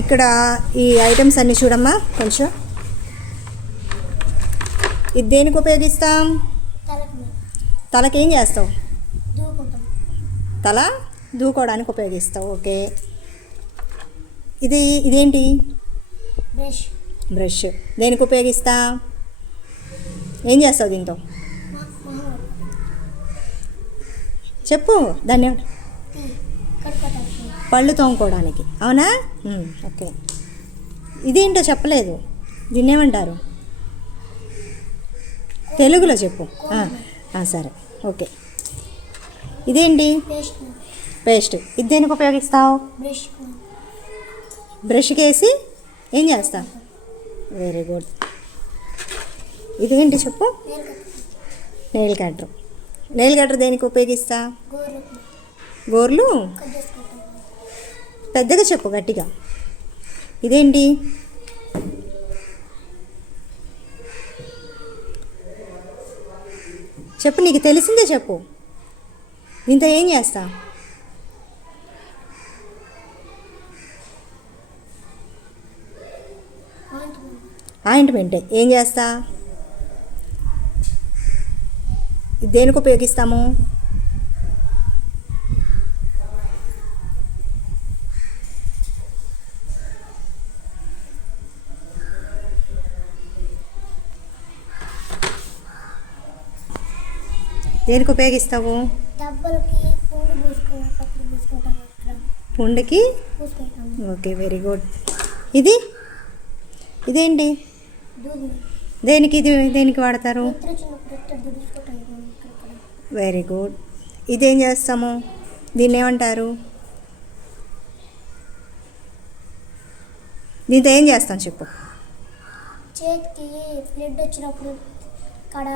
ఇక్కడ ఈ ఐటమ్స్ అన్నీ చూడమ్మా కొంచెం. ఇది దేనికి ఉపయోగిస్తాం? తలకి ఏం చేస్తావు? తల దూకోవడానికి ఉపయోగిస్తావు. ఓకే. ఇదేంటి? బ్రష్. దేనికి ఉపయోగిస్తా? ఏం చేస్తావు దీంతో? చెప్పు. దాన్ని పళ్ళు తోముకోవడానికి. అవునా? ఓకే. ఇదేంటో చెప్పలేదు. దీన్ని ఏమంటారు? తెలుగులో చెప్పు. సరే, ఓకే. ఇదేంటి? పేస్ట్. ఇది దేనికి ఉపయోగిస్తావు? బ్రష్కి వేసి ఏం చేస్తావు? Very good. ఇదేంటి చెప్పు? Nail cutter. నెయిల్ కట్టర్ దేనికి ఉపయోగిస్తా? గోర్లు. పెద్దగా చెప్పు, గట్టిగా. ఇదేంటి? చెప్పు, నీకు తెలిసిందే చెప్పు. దీంతో ఏం చేస్తా? ఆయింట్మెంట్. ఏం చేస్తా? దేనికి ఉపయోగిస్తాము? దేనికి ఉపయోగిస్తావు? పుండుకి. Okay, very good. ఇదేంటి? దేనికి వాడతారు? Very good. ఇదేం చేస్తాము? దీన్ని ఏమంటారు? దీంతో ఏం చేస్తాం చెప్పు? చేతికి బ్లడ్ వచ్చినప్పుడు ఇక్కడ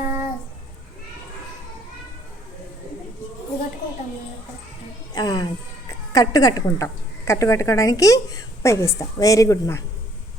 కట్టుకోవడానికి ఉపయోగిస్తాం. వెరీ గుడ్ మా.